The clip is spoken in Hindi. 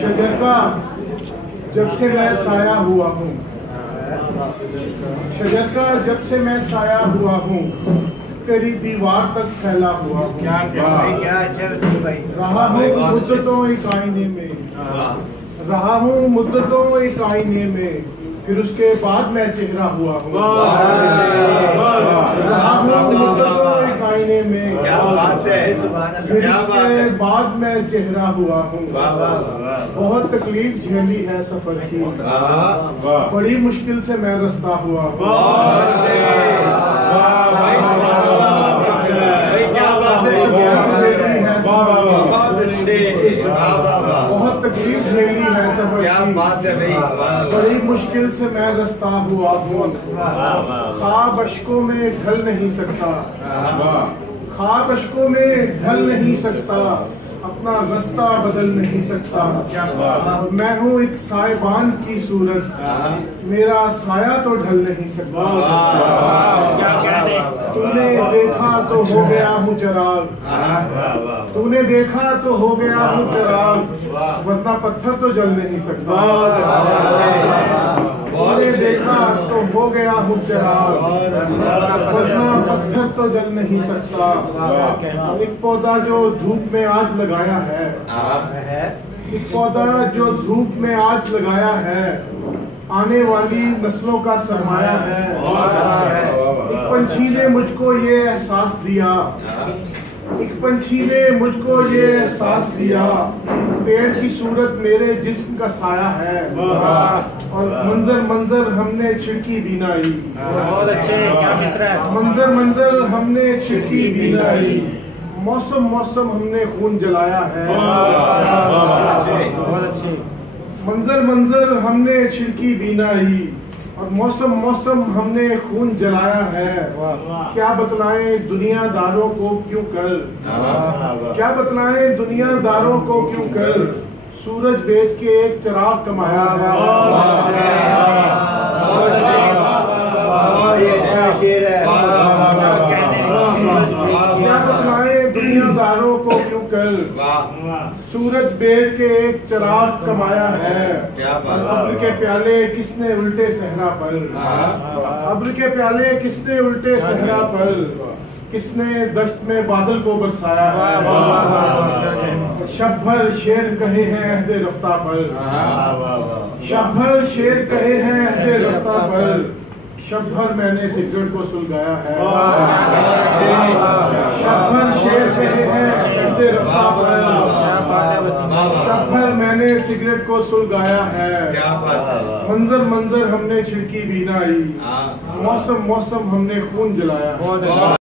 शजर का जब से मैं साया हुआ हूँ, शजर का जब से मैं साया हुआ हूँ, तेरी दीवार तक फैला हुआ हूँ। क्या रहा हूँ मुद्दतों एक आईने में, रहा हूँ मुद्दतों एक आईने में, फिर उसके बाद मैं चेहरा हुआ हूँ। रहा हूँ मुद्दतों एक आईने में, फिर उसके बाद मैं चेहरा हुआ हूँ। बहुत तकलीफ झेली है सफर की, बड़ी मुश्किल से मैं रास्ता हुआ हूँ। बहुत तकलीफ झेली है सफर की, बड़ी मुश्किल से मैं रास्ता हुआ हूँ। ख्वाब अश्कों में ढल नहीं सकता, ख्वाब अश्कों में ढल नहीं सकता, अपना रास्ता बदल नहीं सकता। मैं हूँ एक साइबान की सूरत, मेरा साया तो ढल नहीं सकता। तूने देखा तो हो गया हूँ चराग, तूने देखा तो हो गया हूँ चराग, वरना पत्थर तो जल नहीं सकता। तूने देखा तो हो गया हूँ चराग, वरना पत्थर तो जल नहीं सकता। एक पौधा जो धूप में आज लगाया है, एक पौधा जो धूप में आज लगाया है, आने वाली नस्लों का सरमाया है। एक पंछी ने मुझको ये एहसास दिया, एक पंछी ने मुझको ये एहसास दिया, पेड़ की सूरत मेरे जिस्म का साया है। और मंजर मंजर हमने छिड़की बीनाई, बहुत अच्छे, क्या मिसरा है। मंजर मंजर हमने छिड़की बीनाई, मौसम मौसम हमने खून जलाया है। बहुत अच्छे। मंजर मंजर हमने छिड़की बीनाई, और मौसम मौसम हमने खून जलाया है। क्या बतलाएं दुनियादारों को क्यों कर, क्या बतलाएं दुनियादारों को क्यों कर, सूरज बेच के एक चिराग कमाया है। क्या बतलाएं दुनियादारों को क्यों कर, सूरज बेच के एक चिराग कमाया है। अब्र के प्याले किसने उल्टे सहरा पर, अब्र के प्याले किसने उल्टे सहरा पर, किसने दश्त में बादल को बरसाया है। शब भर शेर कहे हैं अहदे रफ्ता पर, शब भर शेर कहे हैं अहदे रफ्ता पर, शब भर मैंने सिगरेट को सुलगाया है। शब भर शेर कहे हैं अहदे रफ्ता पर, शब भर मैंने सिगरेट को सुलगाया है। मंजर मंजर हमने छिड़की बीनाई, मौसम मौसम हमने खून जलाया।